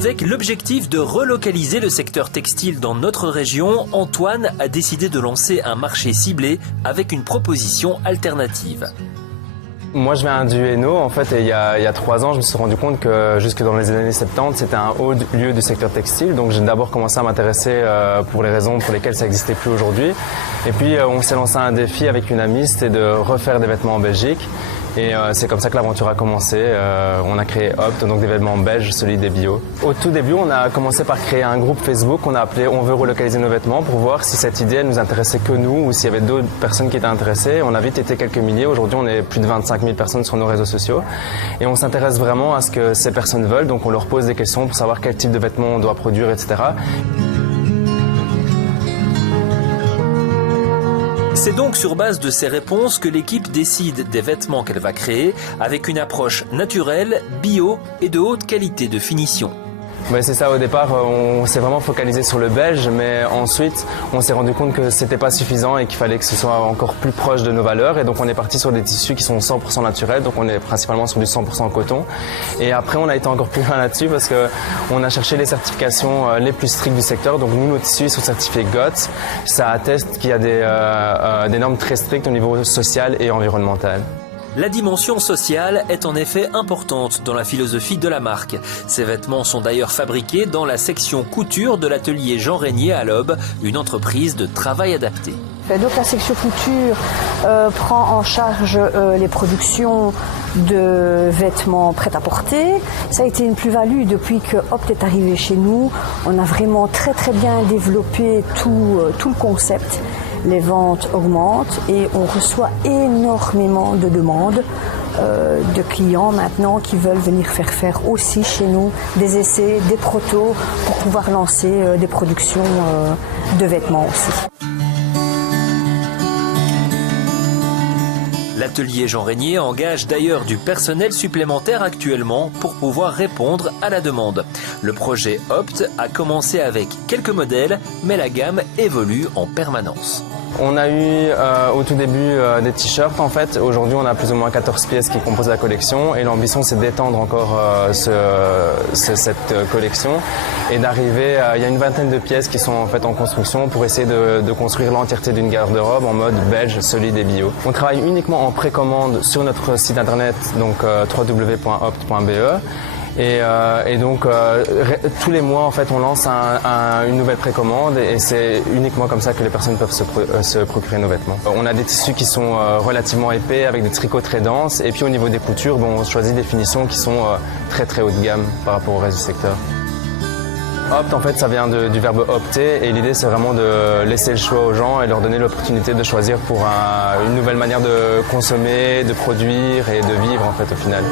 Avec l'objectif de relocaliser le secteur textile dans notre région, Antoine a décidé de lancer un marché ciblé avec une proposition alternative. Moi je viens du Hainaut en fait et il y a 3 ans je me suis rendu compte que jusque dans les années 70 c'était un haut lieu du secteur textile, donc j'ai d'abord commencé à m'intéresser pour les raisons pour lesquelles ça n'existait plus aujourd'hui, et puis on s'est lancé un défi avec une amie, c'était de refaire des vêtements en Belgique. Et c'est comme ça que l'aventure a commencé. On a créé Opt, donc des vêtements belges, solides et bio. Au tout début, on a commencé par créer un groupe Facebook qu'on a appelé On veut relocaliser nos vêtements pour voir si cette idée elle nous intéressait que nous ou s'il y avait d'autres personnes qui étaient intéressées. On a vite été quelques milliers. Aujourd'hui, on est plus de 25 000 personnes sur nos réseaux sociaux. Et on s'intéresse vraiment à ce que ces personnes veulent. Donc on leur pose des questions pour savoir quel type de vêtements on doit produire, etc. C'est donc sur base de ces réponses que l'équipe décide des vêtements qu'elle va créer avec une approche naturelle, bio et de haute qualité de finition. Ouais, c'est ça, au départ on s'est vraiment focalisé sur le belge, mais ensuite on s'est rendu compte que c'était pas suffisant et qu'il fallait que ce soit encore plus proche de nos valeurs, et donc on est parti sur des tissus qui sont 100% naturels, donc on est principalement sur du 100% coton, et après on a été encore plus loin là-dessus parce que on a cherché les certifications les plus strictes du secteur. Donc nous, nos tissus sont certifiés GOTS, ça atteste qu'il y a des normes très strictes au niveau social et environnemental. La dimension sociale est en effet importante dans la philosophie de la marque. Ces vêtements sont d'ailleurs fabriqués dans la section couture de l'atelier Jean Régnier à l'Aube, une entreprise de travail adapté. Donc la section couture prend en charge les productions de vêtements prêts à porter. Ça a été une plus-value depuis que Opt est arrivé chez nous. On a vraiment très bien développé tout le concept. Les ventes augmentent et on reçoit énormément de demandes de clients maintenant qui veulent venir faire aussi chez nous des essais, des protos pour pouvoir lancer des productions de vêtements aussi. L'atelier Jean Régnier engage d'ailleurs du personnel supplémentaire actuellement pour pouvoir répondre à la demande. Le projet Opt a commencé avec quelques modèles, mais la gamme évolue en permanence. On a eu au tout début des t-shirts en fait. Aujourd'hui on a plus ou moins 14 pièces qui composent la collection, et l'ambition c'est d'étendre encore cette collection et d'arriver, il y a une vingtaine de pièces qui sont en fait en construction pour essayer de construire l'entièreté d'une garde-robe en mode belge, solide et bio. On travaille uniquement en précommande sur notre site internet, donc www.opt.be. Et donc tous les mois en fait on lance une nouvelle précommande, et c'est uniquement comme ça que les personnes peuvent se procurer nos vêtements. On a des tissus qui sont relativement épais avec des tricots très denses, et puis au niveau des coutures, on choisit des finitions qui sont très haut de gamme par rapport au reste du secteur. Opt en fait ça vient du verbe opter, et l'idée c'est vraiment de laisser le choix aux gens et leur donner l'opportunité de choisir pour une nouvelle manière de consommer, de produire et de vivre en fait au final.